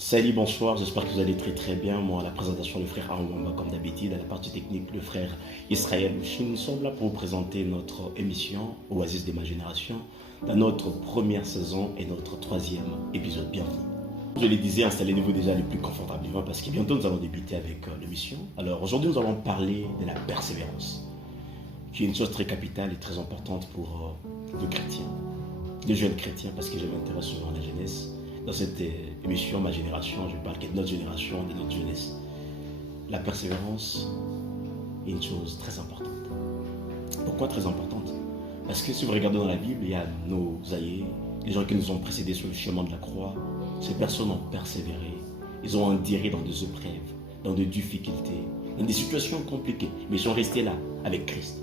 Salut, bonsoir, j'espère que vous allez très très bien. Moi, à la présentation, le frère Aaron Wamba, comme d'habitude, à la partie technique, le frère Israël Mouchi. Nous sommes là pour vous présenter notre émission Oasis de ma génération, dans notre première saison et notre troisième épisode. Bienvenue. Je le disais, installez-vous déjà le plus confortablement parce que bientôt nous allons débuter avec l'émission. Alors aujourd'hui, nous allons parler de la persévérance, qui est une chose très capitale et très importante pour les chrétiens, les jeunes chrétiens, parce que je m'intéresse souvent à la jeunesse. Dans cette émission, ma génération, je parle de notre génération, de notre jeunesse. La persévérance est une chose très importante. Pourquoi très importante? Parce que si vous regardez dans la Bible, il y a nos aïeux, les gens qui nous ont précédés sur le chemin de la croix. Ces personnes ont persévéré. Ils ont enduré dans des épreuves, dans des difficultés, dans des situations compliquées. Mais ils sont restés là, avec Christ.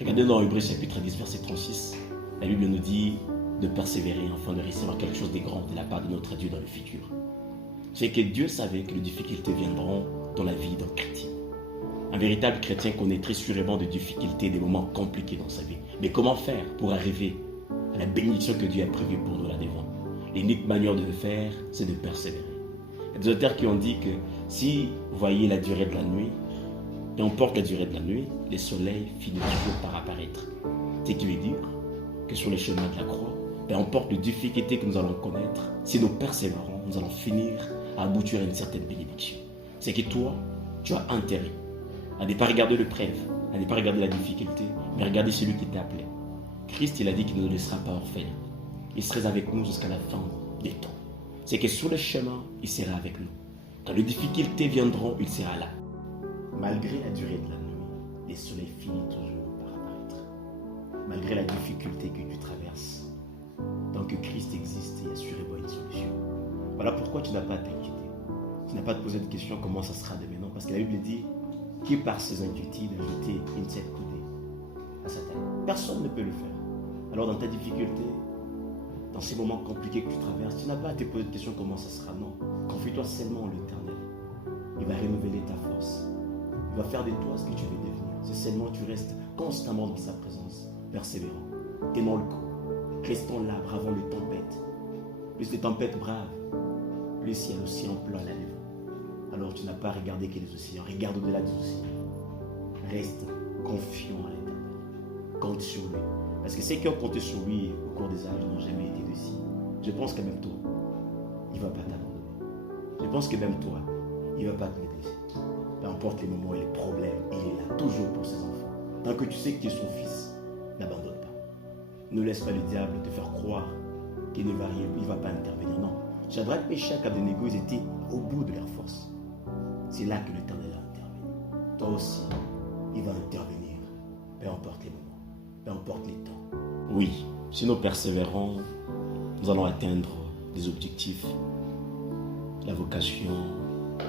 Regardez dans Hébreux chapitre 10, verset 36. La Bible nous dit de persévérer afin de recevoir quelque chose de grand de la part de notre Dieu dans le futur. C'est que Dieu savait que les difficultés viendront dans la vie d'un chrétien. Un véritable chrétien connaît très sûrement des difficultés, des moments compliqués dans sa vie. Mais comment faire pour arriver à la bénédiction que Dieu a prévue pour nous là devant? L'unique manière de le faire, c'est de persévérer. Il y a des auteurs qui ont dit que si vous voyez la durée de la nuit, peu importe la durée de la nuit, le soleil finit toujours par apparaître. Ce qui veut dire que sur le chemin de la croix, peu importe les difficultés que nous allons connaître, si nous persévérons, nous allons finir à aboutir à une certaine bénédiction. C'est que toi, tu as intérêt à ne pas regarder l'épreuve, à ne pas regarder la difficulté, mais regarder celui qui t'a appelé. Christ, il a dit qu'il ne nous laissera pas orphelins. Il sera avec nous jusqu'à la fin des temps. C'est que sur le chemin, il sera avec nous. Quand les difficultés viendront, il sera là. Malgré la durée de la nuit, le soleil finit toujours par apparaître. Malgré la difficulté que tu traverses, tant que Christ existe, il y a sûrement une solution. Voilà pourquoi tu n'as pas à t'inquiéter. Tu n'as pas à te poser de questions comment ça sera demain. Non, parce que la Bible dit qui par ses inquiétudes a jeté une tête coudée à sa tête. Personne ne peut le faire. Alors dans ta difficulté, dans ces moments compliqués que tu traverses, tu n'as pas à te poser de questions comment ça sera. Non, confie-toi seulement en l'Éternel. Il va renouveler ta force. Il va faire de toi ce que tu veux devenir. C'est seulement tu restes constamment dans sa présence, persévérant, tenant le coup. Restons là, bravant les tempêtes. Plus les tempêtes braves, plus il y a l'océan plein là devant. Alors tu n'as pas à regarder que les océans. Regarde au-delà des océans. Reste confiant à l'Éternel. Compte sur lui. Parce que ceux qui ont compté sur lui au cours des âges n'ont jamais été déçus. Je pense que même toi, il ne va pas t'abandonner. Je pense que même toi, il ne va pas te laisser. Peu importe les moments et les problèmes, il est là toujours pour ses enfants. Tant que tu sais que tu es son fils, n'abandonne pas. Ne laisse pas le diable te faire croire qu'il ne va rien, il ne va pas intervenir. Non. Shadrach, Meshach, Abednego, ils étaient au bout de leur force. C'est là que l'Éternel a intervenu. Toi aussi, il va intervenir. Peu importe les moments, peu importe les temps. Oui, si nous persévérons, nous allons atteindre des objectifs, la vocation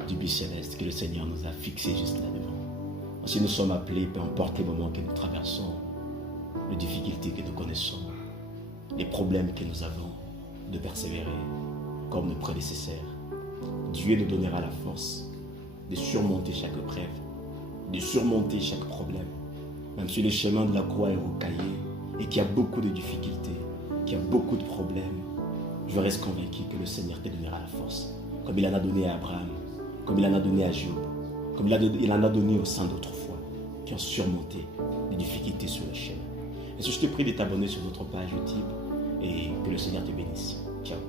du but céleste que le Seigneur nous a fixé juste là devant. Si nous sommes appelés, peu importe les moments que nous traversons, les difficultés que nous connaissons, les problèmes que nous avons, de persévérer comme nos prédécesseurs. Dieu nous donnera la force de surmonter chaque épreuve, de surmonter chaque problème. Même si le chemin de la croix est rocaillé et qu'il y a beaucoup de difficultés, qu'il y a beaucoup de problèmes, je reste convaincu que le Seigneur te donnera la force, comme il en a donné à Abraham, comme il en a donné à Job, comme il en a donné aux saints d'autrefois, qui ont surmonté les difficultés sur le chemin. Et si je te prie de t'abonner sur notre page YouTube et que le Seigneur te bénisse. Ciao.